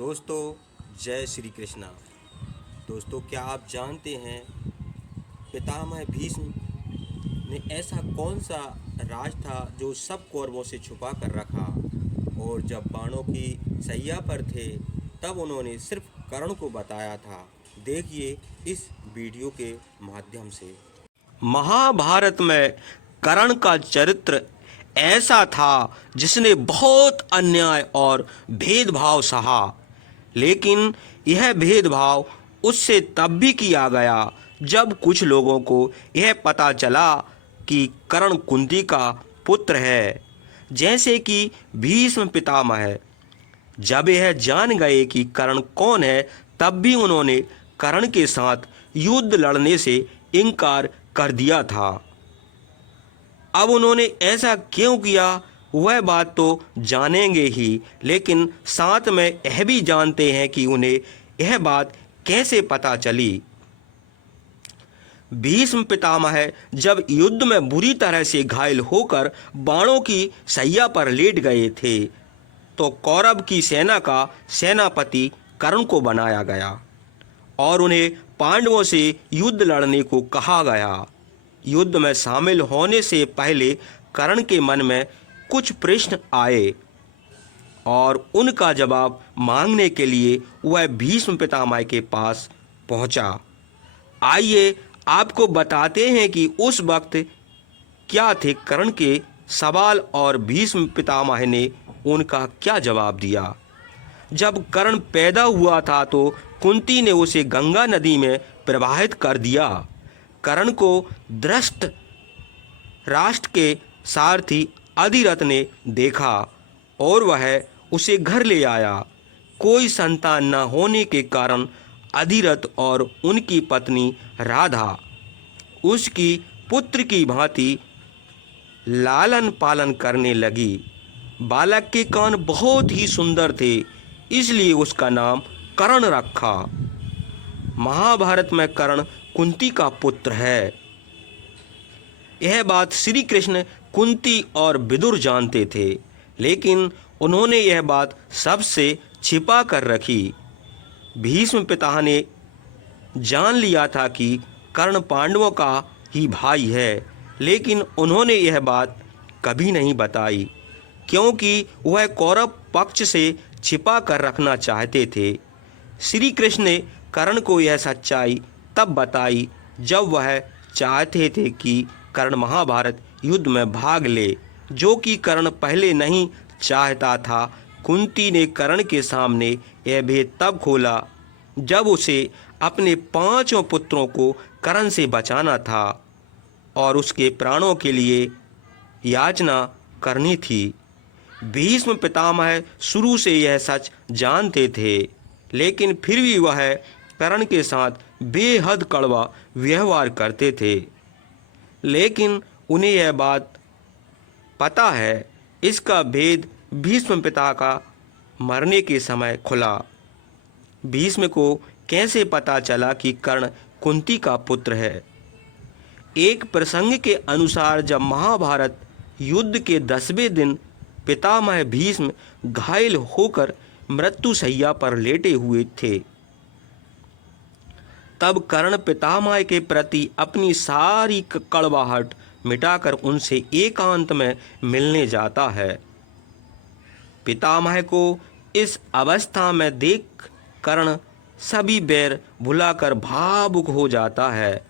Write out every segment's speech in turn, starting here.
दोस्तों, जय श्री कृष्णा। दोस्तों, क्या आप जानते हैं पितामह भीष्म ने ऐसा कौन सा राज था जो सब कौरवों से छुपा कर रखा, और जब बाणों की सैया पर थे तब उन्होंने सिर्फ कर्ण को बताया था। देखिए इस वीडियो के माध्यम से। महाभारत में कर्ण का चरित्र ऐसा था जिसने बहुत अन्याय और भेदभाव सहा, लेकिन यह भेदभाव उससे तब भी किया गया जब कुछ लोगों को यह पता चला कि कर्ण कुंती का पुत्र है, जैसे कि भीष्म पितामह। जब यह जान गए कि कर्ण कौन है, तब भी उन्होंने कर्ण के साथ युद्ध लड़ने से इनकार कर दिया था। अब उन्होंने ऐसा क्यों किया, वह बात तो जानेंगे ही, लेकिन साथ में यह भी जानते हैं कि उन्हें यह बात कैसे पता चली। भीष्म पितामह जब युद्ध में बुरी तरह से घायल होकर बाणों की सैया पर लेट गए थे, तो कौरव की सेना का सेनापति कर्ण को बनाया गया और उन्हें पांडवों से युद्ध लड़ने को कहा गया। युद्ध में शामिल होने से पहले कर्ण के मन में कुछ प्रश्न आए और उनका जवाब मांगने के लिए वह भीष्म पितामह के पास पहुंचा। आइए आपको बताते हैं कि उस वक्त क्या थे कर्ण के सवाल और भीष्म पितामह ने उनका क्या जवाब दिया। जब कर्ण पैदा हुआ था तो कुंती ने उसे गंगा नदी में प्रवाहित कर दिया। कर्ण को धृष्ट राष्ट्र के सारथी अधिरथ ने देखा और वह उसे घर ले आया। कोई संतान न होने के कारण अधिरथ और उनकी पत्नी राधा उसकी पुत्र की भांति लालन पालन करने लगी। बालक के कान बहुत ही सुंदर थे, इसलिए उसका नाम कर्ण रखा। महाभारत में कर्ण कुंती का पुत्र है। यह बात श्री कृष्ण, कुंती और विदुर जानते थे, लेकिन उन्होंने यह बात सबसे छिपा कर रखी। भीष्म पिता ने जान लिया था कि कर्ण पांडवों का ही भाई है, लेकिन उन्होंने यह बात कभी नहीं बताई, क्योंकि वह कौरव पक्ष से छिपा कर रखना चाहते थे। श्री कृष्ण ने कर्ण को यह सच्चाई तब बताई जब वह चाहते थे कि कर्ण महाभारत युद्ध में भाग ले, जो कि कर्ण पहले नहीं चाहता था। कुंती ने कर्ण के सामने यह भेद तब खोला जब उसे अपने 5 पुत्रों को कर्ण से बचाना था और उसके प्राणों के लिए याचना करनी थी। भीष्म पितामह शुरू से यह सच जानते थे, लेकिन फिर भी वह कर्ण के साथ बेहद कड़वा व्यवहार करते थे। लेकिन उन्हें यह बात पता है, इसका भेद भीष्म पिता का मरने के समय खुला। भीष्म को कैसे पता चला कि कर्ण कुंती का पुत्र है। एक प्रसंग के अनुसार जब महाभारत युद्ध के 10वें दिन पितामह भीष्म घायल होकर मृत्यु शैया पर लेटे हुए थे, तब कर्ण पितामह के प्रति अपनी सारी कड़वाहट मिटाकर उनसे एकांत में मिलने जाता है। पितामह को इस अवस्था में देख कर्ण सभी बैर भुलाकर भावुक हो जाता है।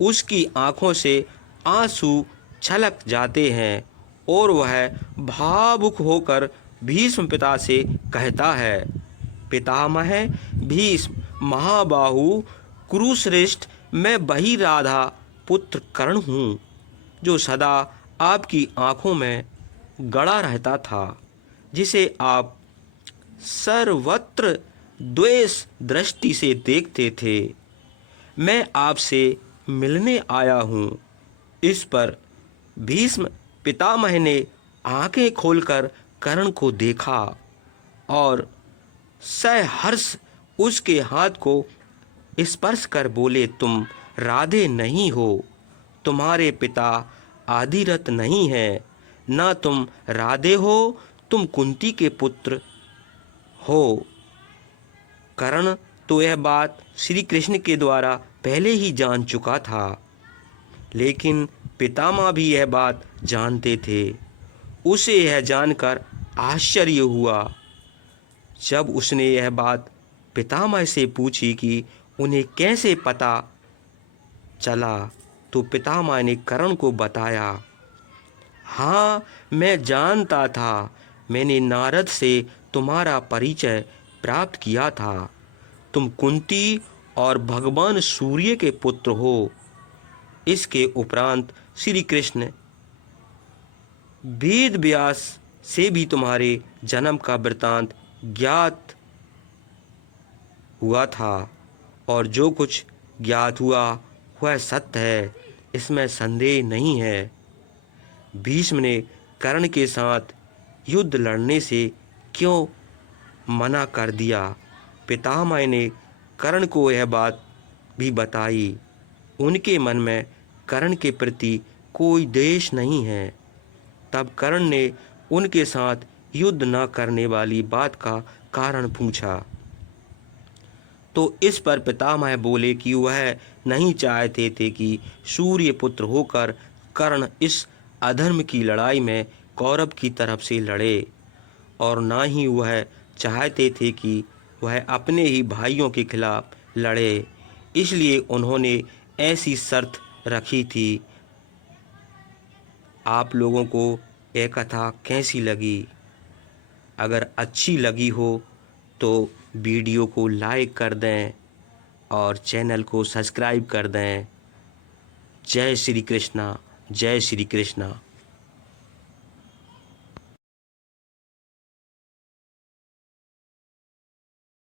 उसकी आंखों से आंसू छलक जाते हैं और वह भावुक होकर भीष्म पिता से कहता है, पितामह भीष्म महाबाहु कुरुश्रेष्ठ, मैं वही राधा पुत्र कर्ण हूँ जो सदा आपकी आंखों में गड़ा रहता था, जिसे आप सर्वत्र द्वेष दृष्टि से देखते थे। मैं आपसे मिलने आया हूँ। इस पर भीष्म पितामह ने आंखें खोलकर कर्ण को देखा और सहर्ष उसके हाथ को स्पर्श कर बोले, तुम राधे नहीं हो, तुम्हारे पिता आदिरथ नहीं है, ना तुम राधे हो, तुम कुंती के पुत्र हो। कर्ण तो यह बात श्री कृष्ण के द्वारा पहले ही जान चुका था, लेकिन पितामह भी यह बात जानते थे। उसे यह जानकर आश्चर्य हुआ। जब उसने यह बात पितामह से पूछी कि उन्हें कैसे पता चला, तो पितामह ने कर्ण को बताया, हाँ, मैं जानता था। मैंने नारद से तुम्हारा परिचय प्राप्त किया था। तुम कुंती और भगवान सूर्य के पुत्र हो। इसके उपरांत श्री कृष्ण वेद व्यास से भी तुम्हारे जन्म का वृतांत ज्ञात हुआ था, और जो कुछ ज्ञात हुआ वह सत्य है, इसमें संदेह नहीं है। भीष्म ने कर्ण के साथ युद्ध लड़ने से क्यों मना कर दिया? पितामह ने कर्ण को यह बात भी बताई। उनके मन में कर्ण के प्रति कोई द्वेष नहीं है। तब कर्ण ने उनके साथ युद्ध न करने वाली बात का कारण पूछा, तो इस पर पितामह बोले कि वह नहीं चाहते थे कि सूर्य पुत्र होकर कर्ण इस अधर्म की लड़ाई में कौरव की तरफ से लड़े, और ना ही वह चाहते थे कि वह अपने ही भाइयों के खिलाफ लड़े। इसलिए उन्होंने ऐसी शर्त रखी थी। आप लोगों को यह कथा कैसी लगी? अगर अच्छी लगी हो तो वीडियो को लाइक कर दें और चैनल को सब्सक्राइब कर दें। जय श्री कृष्णा, जय श्री कृष्णा।